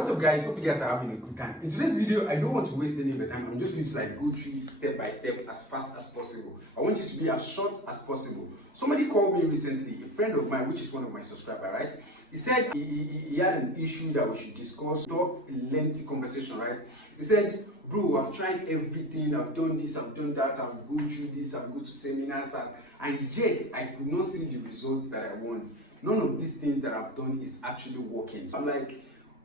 What's up guys, hope you guys are having a good time. In today's video, I don't want to waste any of the time. I'm just going to go through it step by step as fast as possible. I want you to be as short as possible. Somebody called me recently, a friend of mine, which is one of my subscribers, right? He said he had an issue that we should discuss, talk a lengthy conversation, right? He said, bro, I've tried everything, I've done this, I've done that, I've gone through this, I've gone to seminars, and yet I could not see the results that I want. None of these things that I've done is actually working. So I'm like,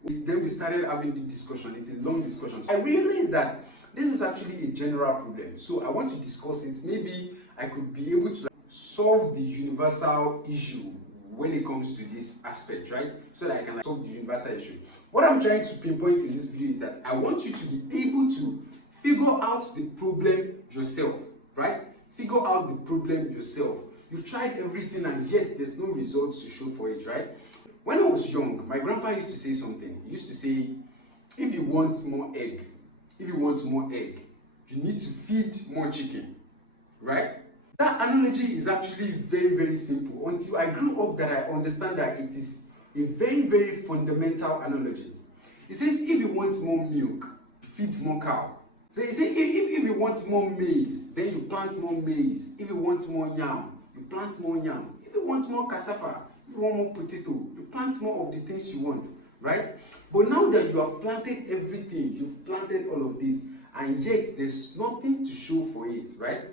then we started having the discussion. It's a long discussion. I realized that this is actually a general problem. So I want to discuss it. Maybe I could be able to solve the universal issue when it comes to this aspect, right? So that I can solve the universal issue. What I'm trying to pinpoint in this video is that I want you to be able to figure out the problem yourself, right? Figure out the problem yourself. You've tried everything and yet there's no results to show for it, right? When I was young, my grandpa used to say something. He used to say, if you want more egg, you need to feed more chicken, right? That analogy is actually very, very simple. Until I grew up that I understand that it is a very, very fundamental analogy. It says, if you want more milk, feed more cow. So he said, if you want more maize, then you plant more maize. If you want more yam, you plant more yam. If you want more cassava, if you want more potato, you plant more of the things you want, right? But now that you have planted everything, you've planted all of this, and yet there's nothing to show for it, right?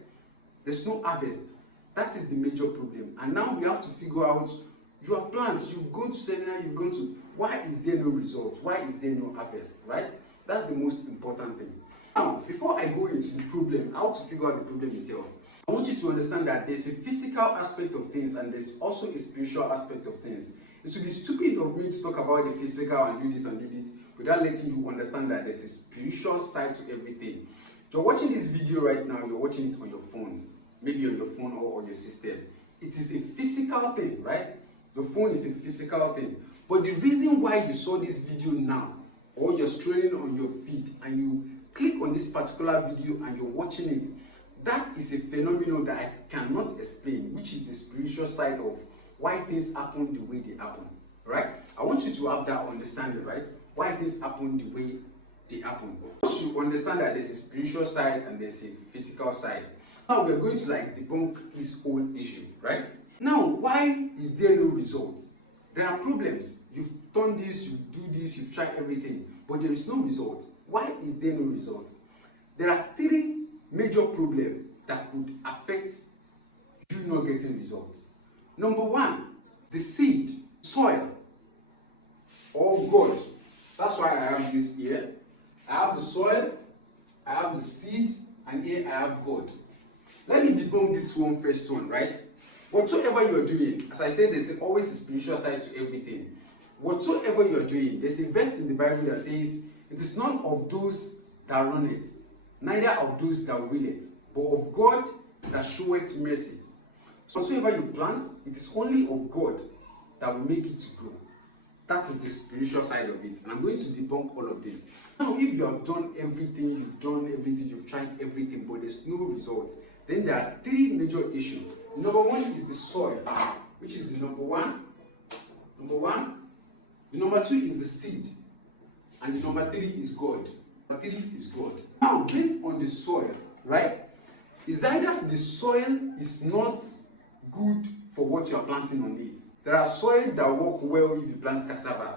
There's no harvest. That is the major problem. And now we have to figure out, you have plants, you've gone to seminar, you've gone to, why is there no result? Why is there no harvest, right? That's the most important thing. Now, before I go into the problem, how to figure out the problem itself, I want you to understand that there's a physical aspect of things and there's also a spiritual aspect of things. It would be stupid of me to talk about the physical and do this without letting you understand that there's a spiritual side to everything. You're watching this video right now, you're watching it on your phone, maybe on your phone or on your system. It is a physical thing, right? The phone is a physical thing. But the reason why you saw this video now, or you're scrolling on your feed and you click on this particular video and you're watching it, that is a phenomenon that I cannot explain, which is the spiritual side of why things happen the way they happen, right? I want you to have that understanding, right? Why things happen the way they happen. Once you understand that there's a spiritual side and there's a physical side, now we're going to debunk this whole issue, right? Now, why is there no result? There are problems. You've done this, you do this, you've tried everything, but there is no result. Why is there no result? There are three major problems that could affect you not getting results. Number one, the seed, soil, or God. That's why I have this here. I have the soil, I have the seed, and here I have God. Let me debunk this first one, right? Whatsoever you're doing, as I said, there's always a spiritual side to everything. Whatsoever you're doing, there's a verse in the Bible that says, it is none of those that run it, neither of those that will it, but of God that showeth mercy. So whatsoever you plant, it is only of God that will make it to grow. That is the spiritual side of it. And I'm going to debunk all of this. Now, if you have done everything, you've tried everything, but there's no results, then there are three major issues. Number one is the soil, which is the number one. The number two is the seed. And the number three is God. Number three is God. Now, based on the soil, right? It's either the soil is not good for what you are planting on it. There are soils that work well if you plant cassava,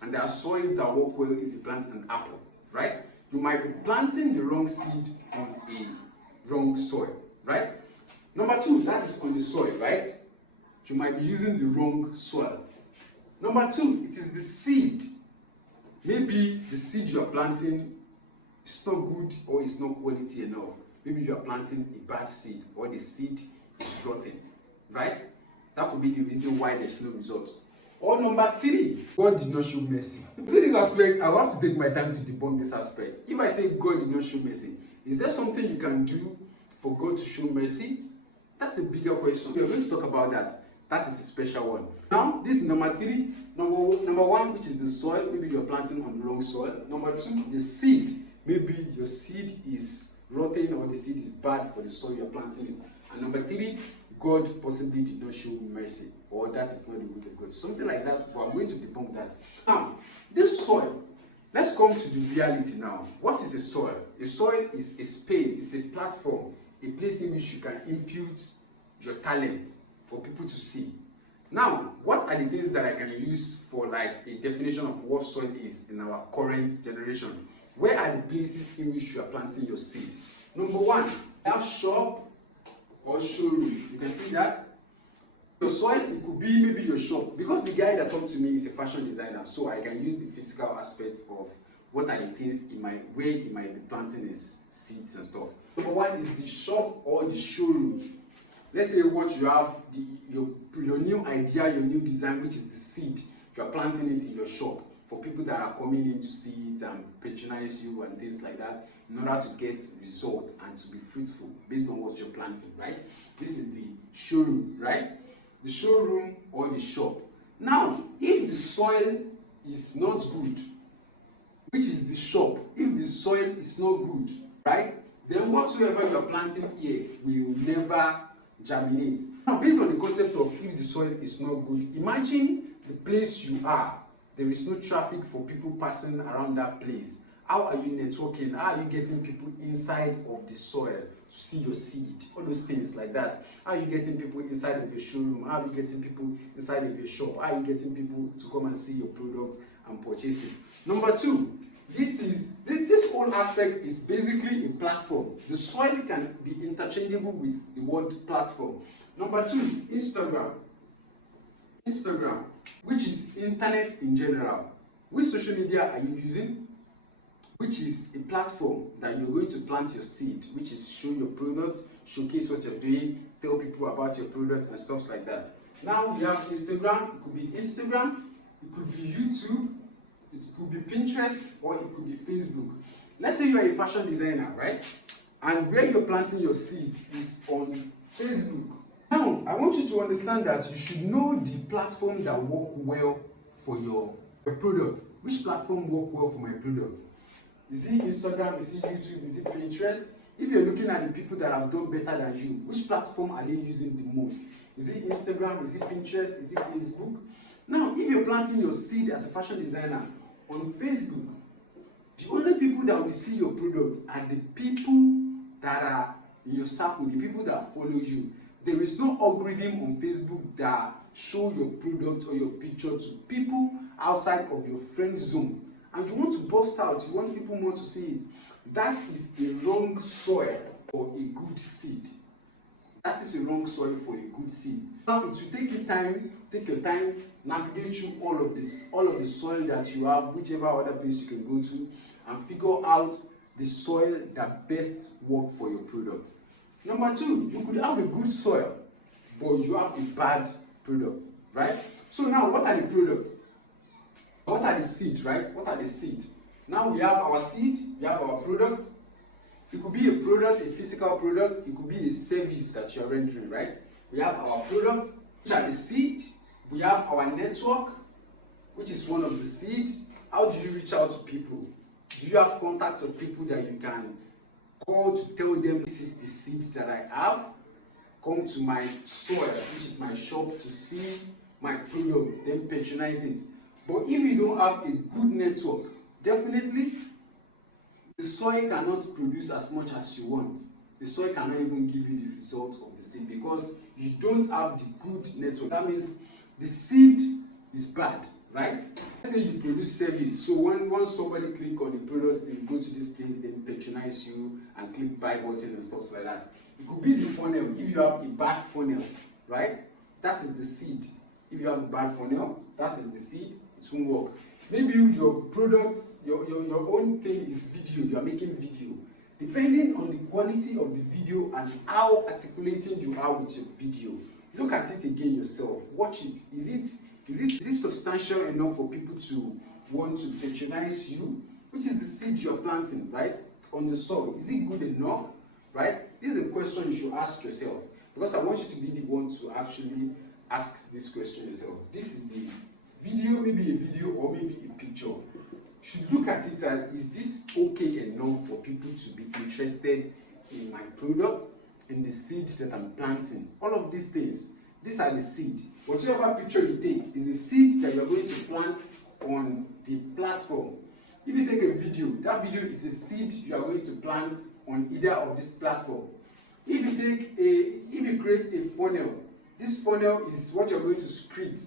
and there are soils that work well if you plant an apple, right? You might be planting the wrong seed on a wrong soil, right? Number two, that is on the soil, right? You might be using the wrong soil. Number two, it is the seed. Maybe the seed you are planting is not good or is not quality enough. Maybe you are planting a bad seed or the seed is rotten, right? That could be the reason why there's no result. Or number three, God did not show mercy. See this aspect, I will have to take my time to debunk this aspect. If I say God did not show mercy, is there something you can do for God to show mercy? That's a bigger question. We are going to talk about that. That is a special one. Now, this is number three. Number one, which is the soil. Maybe you're planting on the wrong soil. Number two, the seed. Maybe your seed is rotten or the seed is bad for the soil you're planting it. And number three, God possibly did not show mercy, or that is not the will of God. Something like that, but I'm going to debunk that. Now, this soil, come to the reality now. What is a soil? A soil is a space, it's a platform, a place in which you can impute your talent for people to see. Now, what are the things that I can use for like a definition of what soil is in our current generation? Where are the places in which you are planting your seed? Number one, you have shop or showroom. You can see that. Your soil, it could be maybe your shop. Because the guy that talked to me is a fashion designer, so I can use the physical aspects of what are the things where he might be planting his seeds and stuff. Number one is the shop or the showroom. Let's say what you have, your new idea, your new design, which is the seed. You are planting it in your shop for people that are coming in to see it and patronize you and things like that, in order to get result and to be fruitful based on what you're planting, right? This is the showroom, right? The showroom or the shop. Now, if the soil is not good, which is the shop, if the soil is not good, right, then whatsoever you're planting here will never germinate. Now, based on the concept of if the soil is not good, imagine the place you are. There is no traffic for people passing around that place. How are you networking? How are you getting people inside of the soil to see your seed? All those things like that. How are you getting people inside of your showroom? How are you getting people inside of your shop? How are you getting people to come and see your product and purchase it? Number two, this whole aspect is basically a platform. The soil can be interchangeable with the word platform. Number two, Instagram, which is internet in general. Which social media are you using? Which is a platform that you're going to plant your seed, which is show your product, showcase what you're doing, tell people about your product and stuff like that. Now we have Instagram. It could be Instagram, it could be YouTube, it could be Pinterest, or it could be Facebook. Let's say you are a fashion designer, right? And where you're planting your seed is on Facebook. Now, I want you to understand that you should know the platform that work well for your product. Which platform work well for my product? Is it Instagram? Is it YouTube? Is it Pinterest? If you're looking at the people that have done better than you, which platform are they using the most? Is it Instagram? Is it Pinterest? Is it Facebook? Now, if you're planting your seed as a fashion designer on Facebook, the only people that will see your product are the people that are in your circle, the people that follow you. There is no algorithm on Facebook that show your product or your picture to people outside of your friend zone. And you want to burst out, you want people more to see it. That is a wrong soil for a good seed. That is a wrong soil for a good seed. Now, it will take your time, navigate through all of the soil that you have, whichever other place you can go to, and figure out the soil that best work for your product. Number two, you could have a good soil, but you have a bad product, right? So now, what are the products? What are the seeds, right? What are the seeds? Now we have our seed, we have our product. It could be a product, a physical product. It could be a service that you are rendering, right? We have our product, which are the seed. We have our network, which is one of the seed. How do you reach out to people? Do you have contact of people that you can call to tell them this is the seed that I have? Come to my soil, which is my shop, to see my product, then patronize it. But if you don't have a good network, definitely the soil cannot produce as much as you want. The soil cannot even give you the result of the seed because you don't have the good network. That means the seed is bad, right? Let's say you produce service. So once somebody click on the products, they go to this place, they patronize you and click buy button and stuff like that. It could be the funnel. If you have a bad funnel, right? That is the seed. If you have a bad funnel, that is the seed. It won't work. Maybe your products, your own thing is video. You are making video. Depending on the quality of the video and how articulating you are with your video, look at it again yourself. Watch it. Is it substantial enough for people to want to patronize you? Which is the seed you are planting, right? On the soil. Is it good enough? Right? This is a question you should ask yourself. Because I want you to be the one to actually ask this question yourself. This is the video, maybe a video or maybe a picture. You should look at it as, is this okay enough for people to be interested in my product, in the seed that I'm planting? All of these things, these are the seed. Whatever picture you take is a seed that you're going to plant on the platform. If you take a video, that video is a seed you are going to plant on either of this platform. If you create a funnel, this funnel is what you're going to script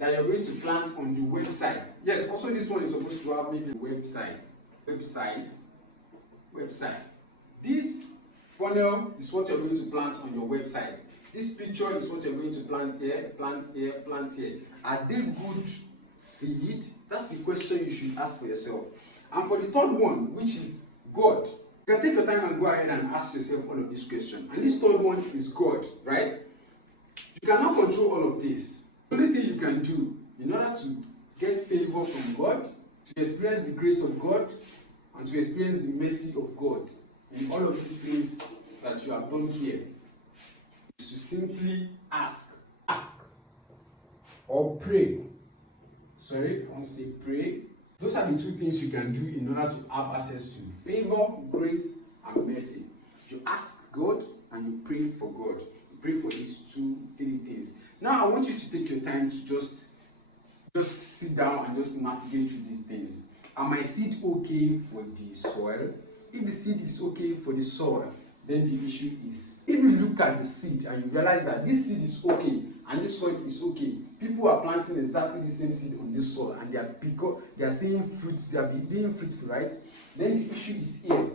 that you're going to plant on the website. Yes, also this one is supposed to have maybe a website. This funnel is what you're going to plant on your website. This picture is what you're going to plant here, plant here, plant here. Are they good seed? That's the question you should ask for yourself. And for the third one, which is God, you can take your time and go ahead and ask yourself all of these questions. And this third one is God, right? You cannot control all of this. The only thing you can do in order to get favor from God, to experience the grace of God, and to experience the mercy of God in all of these things that you have done here, is to simply ask or pray. Sorry, I want to say pray. Those are the two things you can do in order to have access to favor, grace, and mercy. You ask God and you pray for God. You pray for these 2-3 things. Now I want you to take your time to just sit down and just navigate through these things. Are my seed okay for the soil? If the seed is okay for the soil, then the issue is, if you look at the seed and you realize that this seed is okay and this soil is okay, people are planting exactly the same seed on this soil and they are seeing fruits, they are being fruitful, right? Then the issue is here.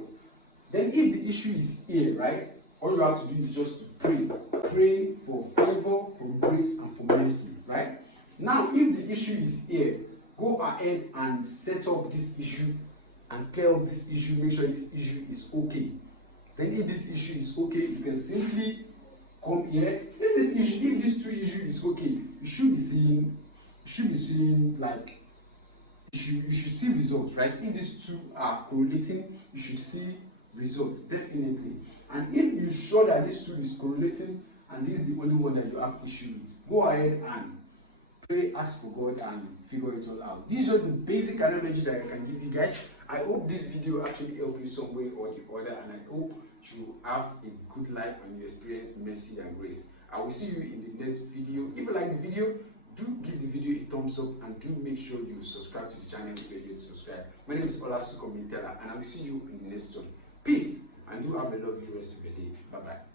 Then if the issue is here, right, all you have to do is just to pray. Pray for favor, for grace, and for mercy, right? Now, if the issue is here, go ahead and set up this issue and clear up this issue, make sure this issue is okay. Then if this issue is okay, you can simply come here. If this 2 issue is okay, you should be seeing like you should see results, right? If these 2 are correlating, you should see results, definitely. And if you're sure that this 2 is correlating and this is the only one that you have issue with, go ahead and pray, ask for God, and figure it all out. This is just the basic analogy that I can give you guys. I hope this video actually helped you some way or the other, and I hope you have a good life and you experience mercy and grace. I will see you in the next video. If you like the video, do give the video a thumbs up and do make sure you subscribe to the channel if you're yet to subscribe. My name is Olasuko Mintela, and I will see you in the next one. Peace, and do have a lovely rest of your day. Bye bye.